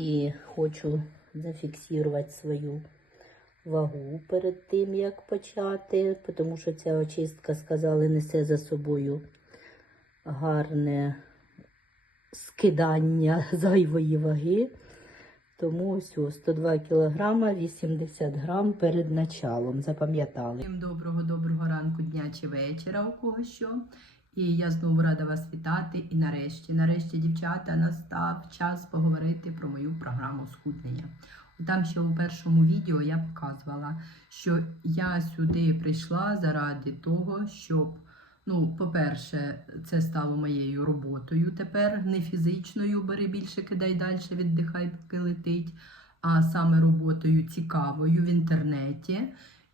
І хочу зафіксувати свою вагу перед тим, як почати, тому що ця очистка, сказали, несе за собою гарне скидання зайвої ваги. Тому ось 102 кг 80 грам перед началом. Запам'ятали. Всім доброго, доброго ранку, дня чи вечора, у кого що. І я знову рада вас вітати. І нарешті, нарешті, дівчата, настав час поговорити про мою програму схуднення. Там ще у першому відео я показувала, що я сюди прийшла заради того, щоб, ну, по-перше, це стало моєю роботою тепер, не фізичною, бери більше, кидай далі, віддихай, поки летить, а саме роботою цікавою в інтернеті.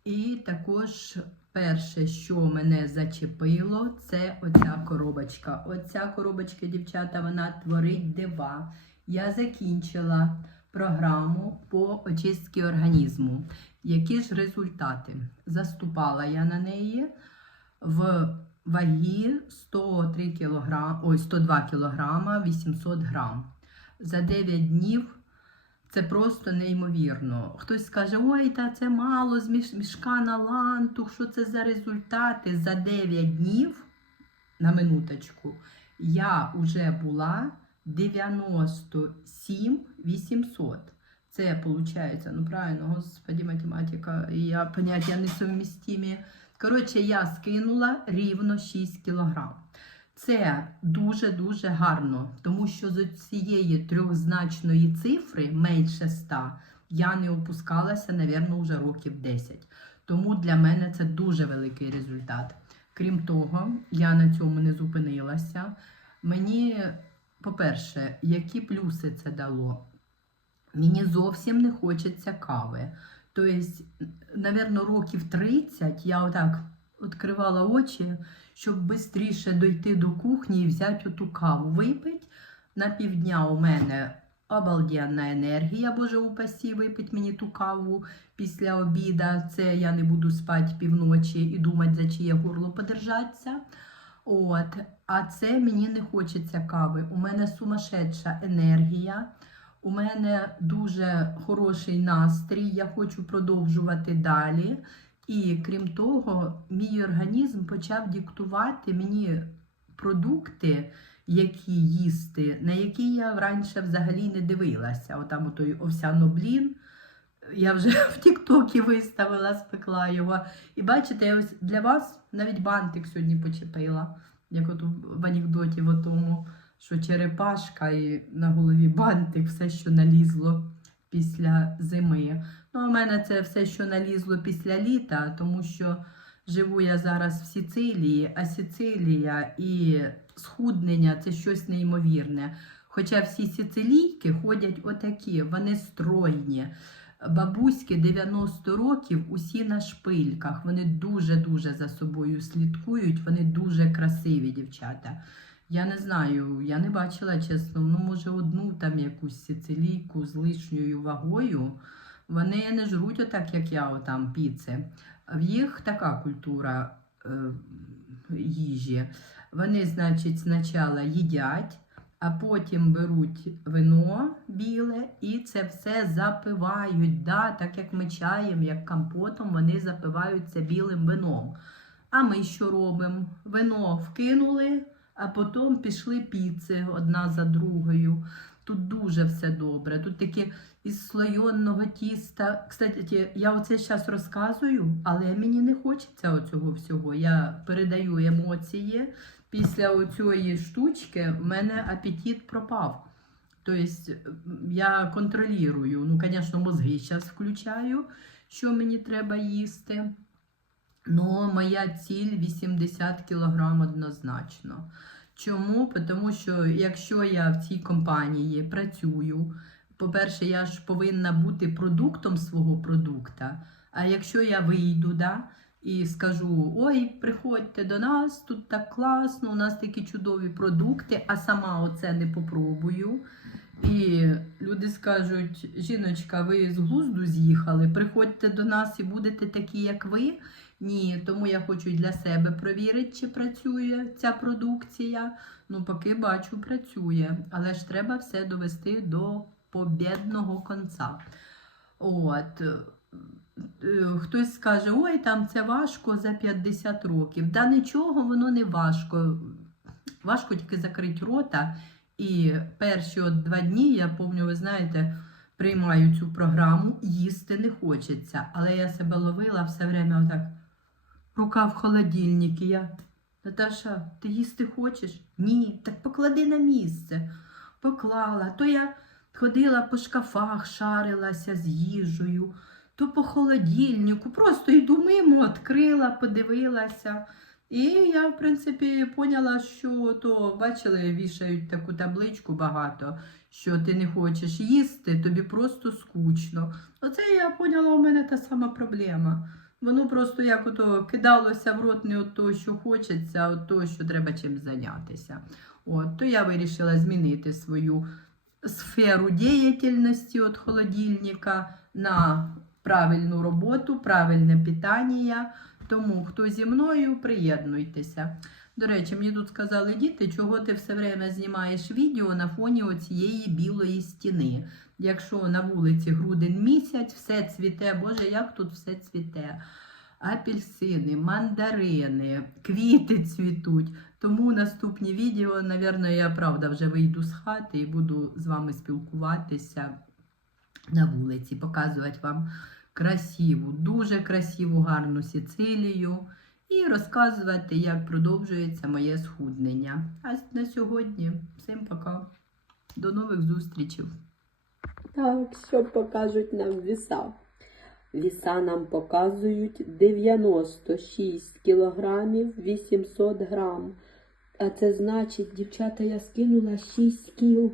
І також перше, що мене зачепило, це оця коробочка. Оця коробочка, дівчата, вона творить дива. Я закінчила програму по очистці організму. Які ж результати? Заступала я на неї в вагі 103 кг, ой, 102 кг 800 грам. За 9 днів це просто неймовірно. Хтось скаже, ой, та це мало з мішка на лантух, що це за результати? За 9 днів, на минуточку, я вже була 97 800. Це виходить, ну правильно, господі, математика, я поняття несовмістимі. Коротше, я скинула рівно 6 кілограм. Це дуже-дуже гарно, тому що з цієї трьохзначної цифри менше 100 я не опускалася, напевно, вже років 10. Тому для мене це дуже великий результат. Крім того, я на цьому не зупинилася. Мені, по-перше, які плюси це дало? Мені зовсім не хочеться кави. Тобто, напевно, років 30 я отак відкривала очі, щоб швидше дойти до кухні і взяти оту каву. Випить. На півдня у мене обалденна енергія, боже упасі, випить мені ту каву після обіда. Це я не буду спати півночі і думати, за чиє горло подержатися. От, а це мені не хочеться кави. У мене сумасшедша енергія. У мене дуже хороший настрій, я хочу продовжувати далі. І крім того, мій організм почав диктувати мені продукти, які їсти, на які я раніше взагалі не дивилася. Отам той овсяно-блін. Я вже в Тіктокі виставила, спекла його. І бачите, я ось для вас навіть бантик сьогодні почепила, як от в анекдоті в тому, що черепашка і на голові бантик, все, що налізло після зими. Ну, у мене це все, що налізло після літа, тому що живу я зараз в Сицилії, а Сицилія і схуднення це щось неймовірне. Хоча всі сицилійки ходять отакі, вони стройні. Бабуськи 90 років, усі на шпильках. Вони дуже-дуже за собою слідкують, вони дуже красиві дівчата. Я не знаю, я не бачила, чесно, ну, може, одну там якусь сицилійку з лишньою вагою. Вони не жруть отак, як я, отам піци. В їх така культура е, їжі. Вони, значить, спочатку їдять, а потім беруть вино біле і це все запивають. Да, так як ми чаєм, як компотом, вони запивають це білим вином. А ми що робимо? Вино вкинули, а потім пішли піци одна за другою. Тут дуже все добре. Тут таке із слойонного тіста. Кстати, я оце зараз розказую, але мені не хочеться оцього всього. Я передаю емоції. Після оцієї штучки в мене апетит пропав. Тобто я контролюю. Ну, звісно, мозги зараз включаю, що мені треба їсти. Ну, моя ціль 80 кг однозначно. Чому? Тому що якщо я в цій компанії працюю, по-перше, я ж повинна бути продуктом свого продукта. А якщо я вийду да, і скажу: ой, приходьте до нас, тут так класно, у нас такі чудові продукти, а сама оце не попробую. І люди скажуть: жіночка, ви з глузду з'їхали, приходьте до нас і будете такі, як ви. Ні, тому я хочу і для себе провірити, чи працює ця продукція. Ну, поки бачу, працює. Але ж треба все довести до побєдного конца. От. е, Хтось скаже, ой, там це важко за 50 років. Да нічого, воно не важко. Важко тільки закрити рота. І перші от два дні, я пам'ятаю, ви знаєте, приймаю цю програму, їсти не хочеться. Але я себе ловила все время отак. Рука в холодильнику. Я, Наташа, ти їсти хочеш? Ні, так поклади на місце. Поклала. То я ходила по шкафах, шарилася з їжею, то по холодильнику. Просто йду мимо, відкрила, подивилася. І я, в принципі, поняла, що то, бачили, вішають таку табличку багато, що ти не хочеш їсти, тобі просто скучно. Оце я поняла, у мене та сама проблема. Воно просто як ото кидалося в рот не от того, що хочеться, а от того, що треба чим зайнятися. От, то я вирішила змінити свою сферу діяльності від холодильника на правильну роботу, правильне питання. Тому хто зі мною, приєднуйтеся. До речі, мені тут сказали діти, чого ти все время знімаєш відео на фоні оцієї білої стіни. Якщо на вулиці грудень місяць, все цвіте, Боже, як тут все цвіте. Апельсини, мандарини, квіти цвітуть. Тому наступні відео, напевно, я правда вже вийду з хати і буду з вами спілкуватися на вулиці, показувати вам красиву, дуже красиву, гарну Сицилію і розказувати, як продовжується моє схуднення. А на сьогодні всім пока. До нових зустрічей. Так, що покажуть нам віса? Віса нам показують 96 кілограмів 800 грам. А це значить, дівчата, я скинула 6 кіл